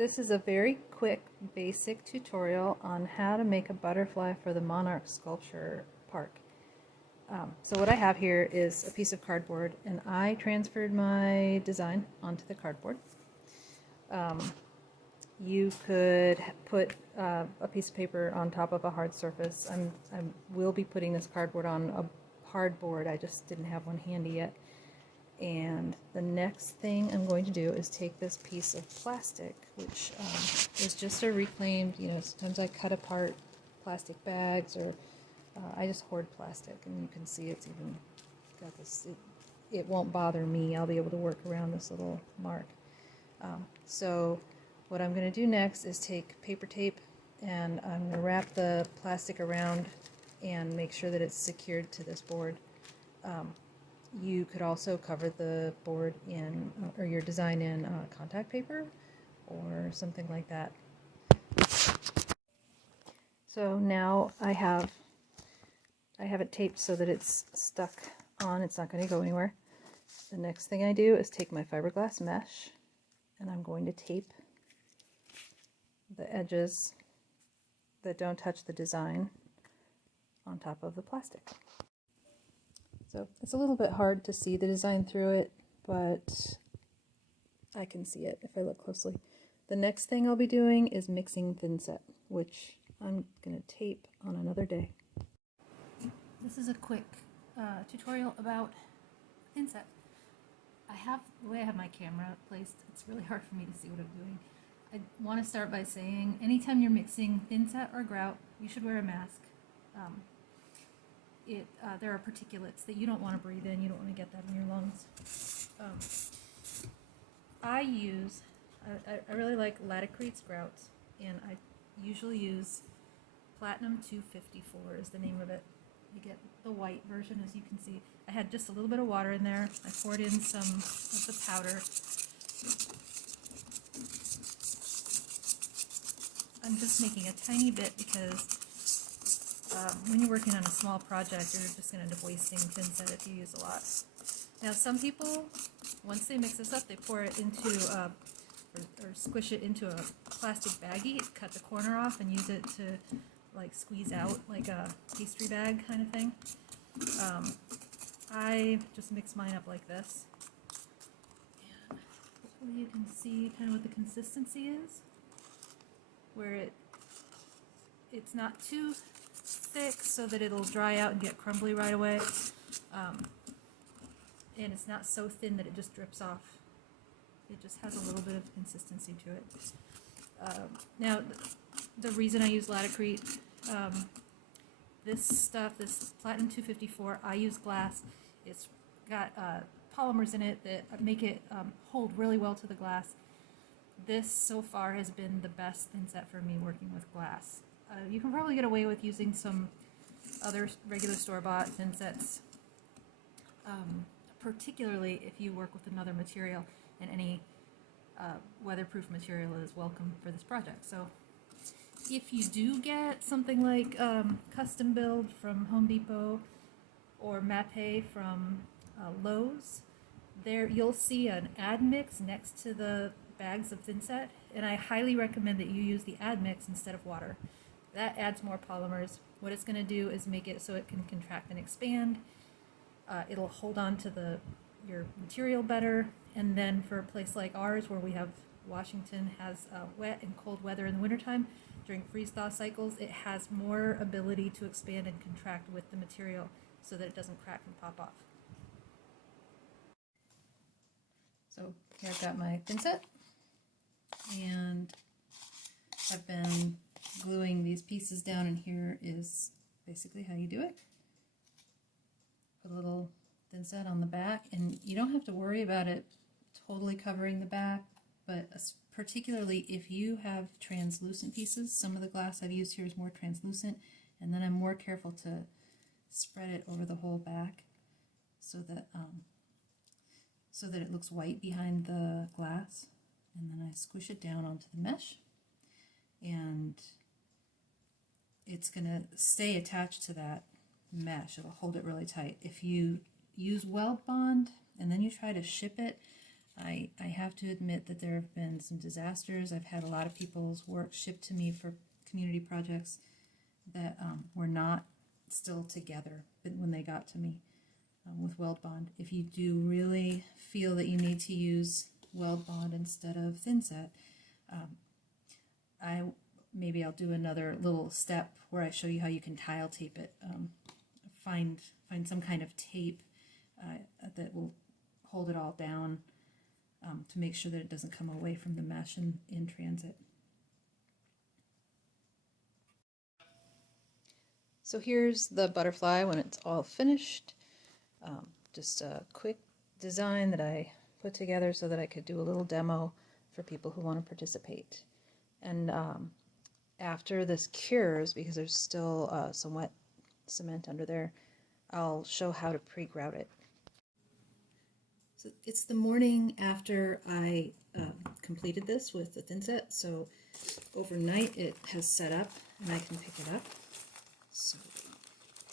This is a very quick, basic tutorial on how to make a butterfly for the Monarch Sculpture Park. So what I have here is a piece of cardboard, and I transferred my design onto the cardboard. You could put a piece of paper on top of a hard surface. I will be putting this cardboard on a hardboard. I just didn't have one handy yet. And the next thing I'm going to do is take this piece of plastic, which is just a reclaimed, sometimes I cut apart plastic bags, or I just hoard plastic, and you can see it's even got this, it won't bother me. I'll be able to work around this little mark. So what I'm going to do next is take paper tape, and I'm going to wrap the plastic around and make sure that it's secured to this board. You could also cover the board in, or your design in contact paper or something like that. So now I have it taped so that it's stuck on, it's not going to go anywhere. The next thing I do is take my fiberglass mesh, and I'm going to tape the edges that don't touch the design on top of the plastic. So it's a little bit hard to see the design through it, but I can see it if I look closely. The next thing I'll be doing is mixing thinset, which I'm going to tape on another day. This is a quick tutorial about thinset. The way I have my camera placed, it's really hard for me to see what I'm doing. I want to start by saying anytime you're mixing thinset or grout, you should wear a mask. There are particulates that you don't want to breathe in. You don't want to get that in your lungs. I really like Laticrete's grouts, and I usually use Platinum 254 is the name of it. You get the white version, as you can see. I had just a little bit of water in there. I poured in some of the powder. I'm just making a tiny bit because when you're working on a small project, you're just going to end up wasting thinset if you use a lot. Now, some people, once they mix this up, they pour it into, or squish it into a plastic baggie, cut the corner off, and use it to like squeeze out like a pastry bag kind of thing. I just mix mine up like this. And hopefully you can see kind of what the consistency is, where it's not too thick so that it'll dry out and get crumbly right away, and it's not so thin that it just drips off. It just has a little bit of consistency to it. Now, the reason I use Laticrete, this stuff, this Platinum 254, I use glass. It's got polymers in it that make it hold really well to the glass. This so far has been the best thinset for me working with glass. You can probably get away with using some other regular store-bought thinsets, particularly if you work with another material, and any weatherproof material is welcome for this project. So if you do get something like Custom Build from Home Depot or Mapei from Lowe's, there you'll see an admix next to the bags of thinset, and I highly recommend that you use the admix instead of water. That adds more polymers. What it's going to do is make it so it can contract and expand. It'll hold on to your material better, and then for a place like ours where we have Washington has wet and cold weather in the wintertime, during freeze-thaw cycles, it has more ability to expand and contract with the material so that it doesn't crack and pop off. So here I've got my thinset, and I've been gluing these pieces down, and here is basically how you do it. Put a little thinset on the back, and you don't have to worry about it totally covering the back, but particularly if you have translucent pieces. Some of the glass I've used here is more translucent, and then I'm more careful to spread it over the whole back so that it looks white behind the glass, and then I squish it down onto the mesh, and it's going to stay attached to that mesh. It'll hold it really tight. If you use weld bond and then you try to ship it, I have to admit that there have been some disasters. I've had a lot of people's work shipped to me for community projects that were not still together when they got to me with weld bond. If you do really feel that you need to use weld bond instead of thin set, maybe I'll do another little step where I show you how you can tile tape it. Find some kind of tape that will hold it all down to make sure that it doesn't come away from the mesh in transit. So here's the butterfly when it's all finished. Just a quick design that I put together so that I could do a little demo for people who want to participate. And after this cures, because there's still some wet cement under there, I'll show how to pre-grout it. So it's the morning after I completed this with the thin set, so overnight it has set up and I can pick it up. So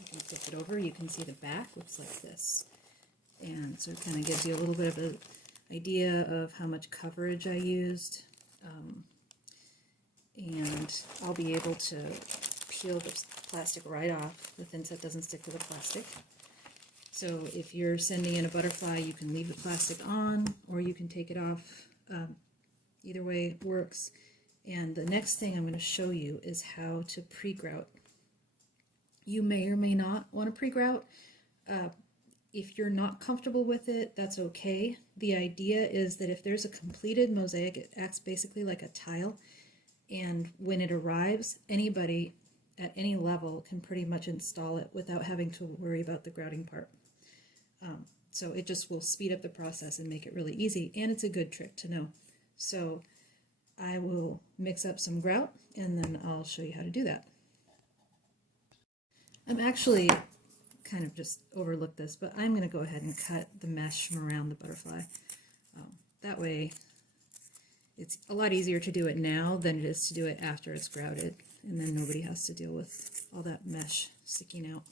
you can flip it over, you can see the back looks like this. And so it kind of gives you a little bit of an idea of how much coverage I used. And I'll be able to peel the plastic right off. The thin set doesn't stick to the plastic. So if you're sending in a butterfly, you can leave the plastic on or you can take it off. Either way works. And the next thing I'm going to show you is how to pre-grout. You may or may not want to pre-grout. If you're not comfortable with it, that's okay. The idea is that if there's a completed mosaic, it acts basically like a tile. And when it arrives, anybody at any level can pretty much install it without having to worry about the grouting part. So it just will speed up the process and make it really easy, and it's a good trick to know. So I will mix up some grout and then I'll show you how to do that. I'm actually kind of just overlooked this, but I'm going to go ahead and cut the mesh from around the butterfly. That way it's a lot easier to do it now than it is to do it after it's grouted, and then nobody has to deal with all that mesh sticking out.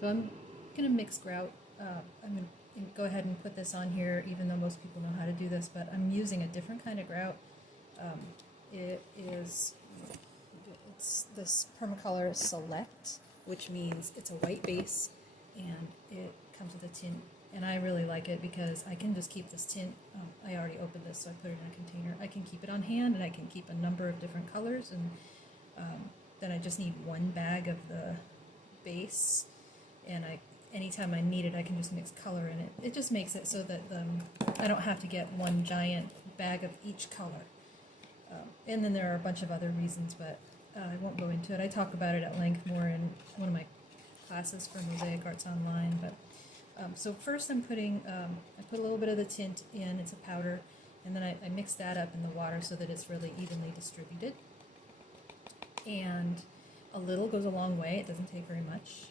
So I'm going to mix grout. I'm going to go ahead and put this on here, even though most people know how to do this, but I'm using a different kind of grout. It's this Permacolor Select, which means it's a white base and it comes with a tint. And I really like it because I can just keep this tint. I already opened this, so I put it in a container. I can keep it on hand, and I can keep a number of different colors, and then I just need one bag of the base, and anytime I need it, I can just mix color in it. It just makes it so that I don't have to get one giant bag of each color. And then there are a bunch of other reasons, but I won't go into it. I talk about it at length more in one of my classes for Mosaic Arts Online. But so first I'm putting, I put a little bit of the tint in, it's a powder, and then I mix that up in the water so that it's really evenly distributed. And a little goes a long way, it doesn't take very much.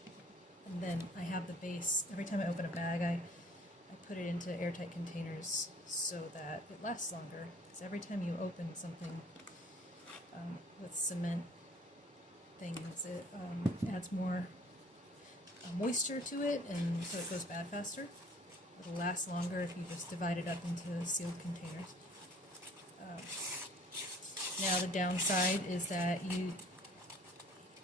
And then I have the base. Every time I open a bag, I put it into airtight containers so that it lasts longer. Because every time you open something with cement things, it adds more moisture to it, and so it goes bad faster. It'll last longer if you just divide it up into sealed containers. Now the downside is that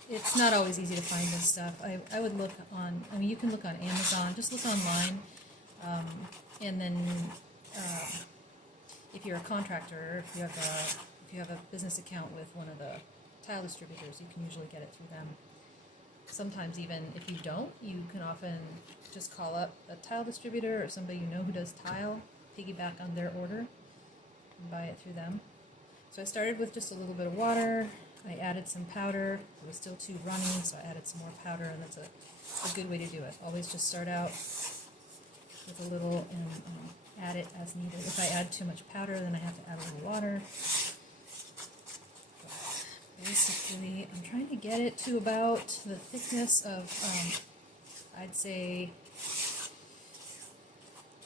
it's not always easy to find this stuff. I would look on, I mean, you can look on Amazon, just look online, and then if you're a contractor, if you have a business account with one of the tile distributors, you can usually get it through them. Sometimes even if you don't, you can often just call up a tile distributor or somebody you know who does tile, piggyback on their order, and buy it through them. So I started with just a little bit of water. I added some powder. It was still too runny, so I added some more powder, and that's a good way to do it. Always just start out with a little and add it as needed. If I add too much powder, then I have to add a little water. Basically, I'm trying to get it to about the thickness of, I'd say,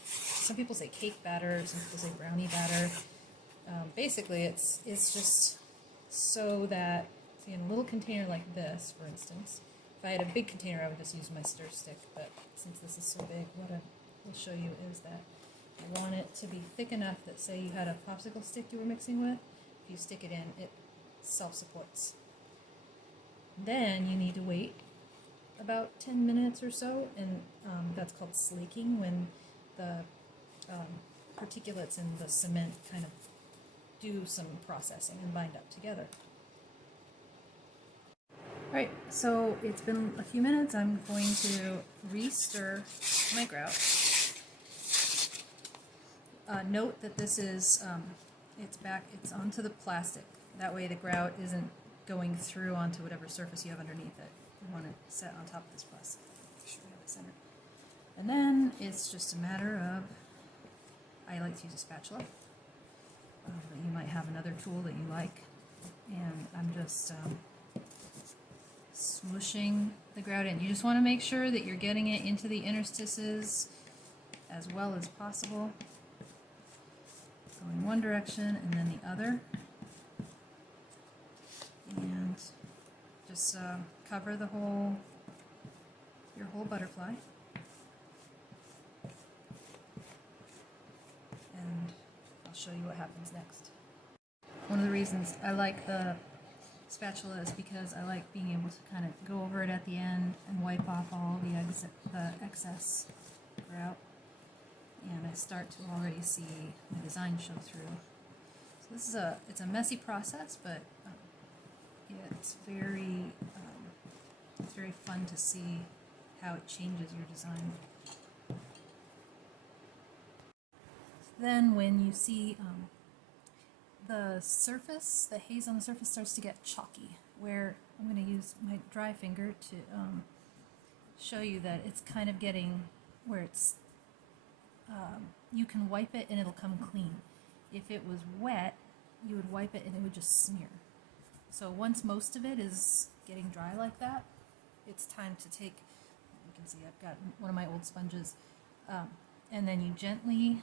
some people say cake batter, some people say brownie batter. Basically, it's just so that, see, in a little container like this, for instance, if I had a big container, I would just use my stir stick, but since this is so big, what will show you is that you want it to be thick enough that, say you had a popsicle stick you were mixing with, if you stick it in, it self-supports. Then you need to wait about 10 minutes or so, and that's called slaking, when the particulates in the cement kind of do some processing and bind up together. Alright, so it's been a few minutes. I'm going to re-stir my grout. Note that this is, it's onto the plastic. That way the grout isn't going through onto whatever surface you have underneath it. You want it set on top of this plastic. Make sure we have it centered. And then it's just a matter of, I like to use a spatula, but you might have another tool that you like. And I'm just smooshing the grout in. You just want to make sure that you're getting it into the interstices as well as possible. Going one direction and then the other. And just cover the your whole butterfly. And I'll show you what happens next. One of the reasons I like the spatula is because I like being able to kind of go over it at the end and wipe off all the excess grout. And I start to already see my design show through. So this is it's a messy process, but it's very fun to see how it changes your design. Then when you see the surface, the haze on the surface starts to get chalky, where I'm going to use my dry finger to show you that it's kind of getting where it's, you can wipe it and it'll come clean. If it was wet, you would wipe it and it would just smear. So once most of it is getting dry like that, it's time to take, you can see I've got one of my old sponges, and then you gently,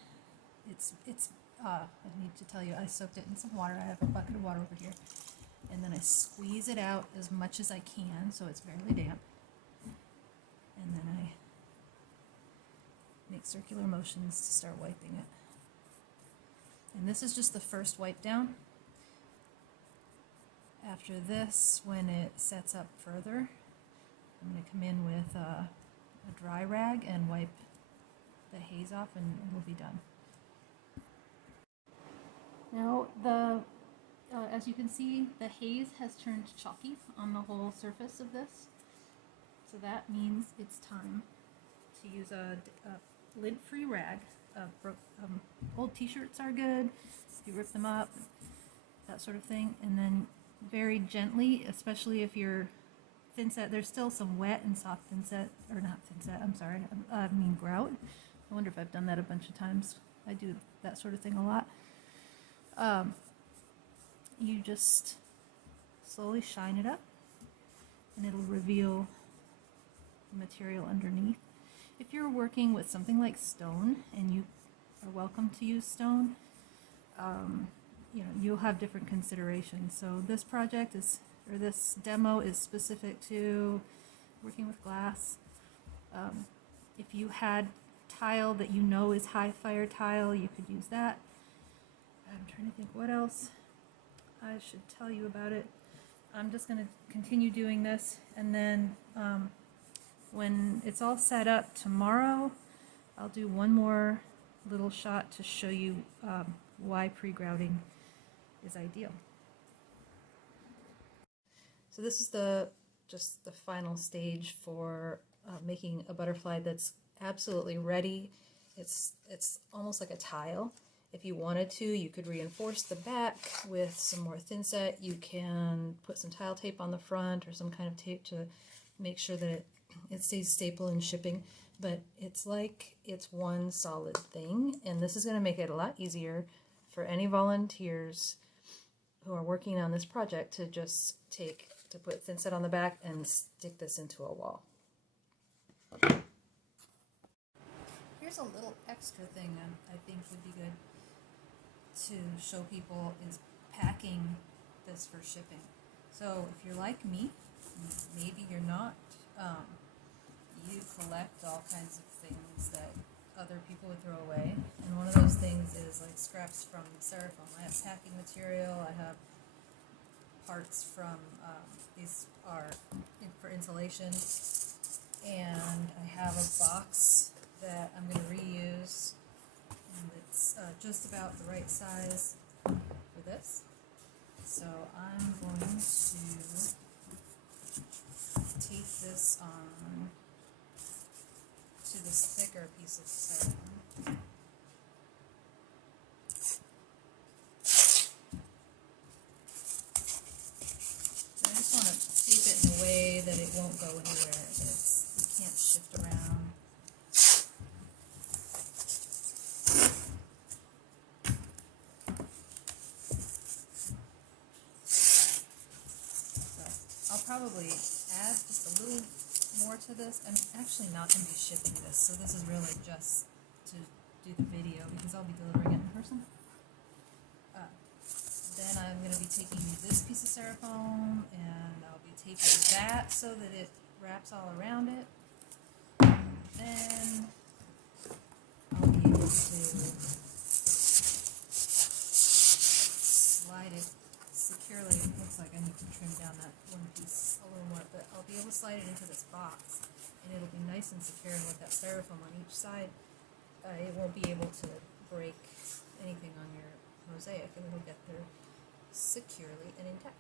I need to tell you, I soaked it in some water. I have a bucket of water over here. And then I squeeze it out as much as I can so it's barely damp. And then I make circular motions to start wiping it. And this is just the first wipe down. After this, when it sets up further, I'm going to come in with a dry rag and wipe the haze off, and it'll be done. Now, as you can see, the haze has turned chalky on the whole surface of this. So that means it's time to use a lint-free rag. Old t-shirts are good. You rip them up, that sort of thing. And then very gently, especially if you're thinset, there's still some wet and soft thinset, or not thinset, I'm sorry, I mean grout. I wonder if I've done that a bunch of times. I do that sort of thing a lot. You just slowly shine it up and it'll reveal the material underneath. If you're working with something like stone, and you are welcome to use stone, you'll have different considerations. So this project is, or this demo is specific to working with glass. If you had tile that you know is high fire tile, you could use that. I'm trying to think what else I should tell you about it. I'm just going to continue doing this, and then when it's all set up tomorrow, I'll do one more little shot to show you why pre-grouting is ideal. So this is just the final stage for making a butterfly that's absolutely ready. It's almost like a tile. If you wanted to, you could reinforce the back with some more thinset. You can put some tile tape on the front or some kind of tape to make sure that it stays staple in shipping. But it's like it's one solid thing, and this is going to make it a lot easier for any volunteers who are working on this project to just put thinset on the back and stick this into a wall. Here's a little extra thing I think would be good to show people is packing this for shipping. So if you're like me, maybe you're not, you collect all kinds of things that other people would throw away. And one of those things is like scraps from styrofoam. I have packing material, I have parts from, these are for insulation, and I have a box that I'm going to reuse, and it's just about the right size for this. So I'm going to tape this on to this thicker piece of styrofoam. I just want to tape it in a way that it won't go anywhere, that you can't shift around. So I'll probably add just a little more to this. I'm actually not going to be shipping this, so this is really just to do the video because I'll be delivering it in person. Then I'm going to be taking this piece of styrofoam and I'll be taping that so that it wraps all around it. Then I'll be able to slide it securely. It looks like I need to trim down that one piece a little more, but I'll be able to slide it into this box and it'll be nice and secure, and with that styrofoam on each side, it won't be able to break anything on your mosaic, and it'll get there securely and intact.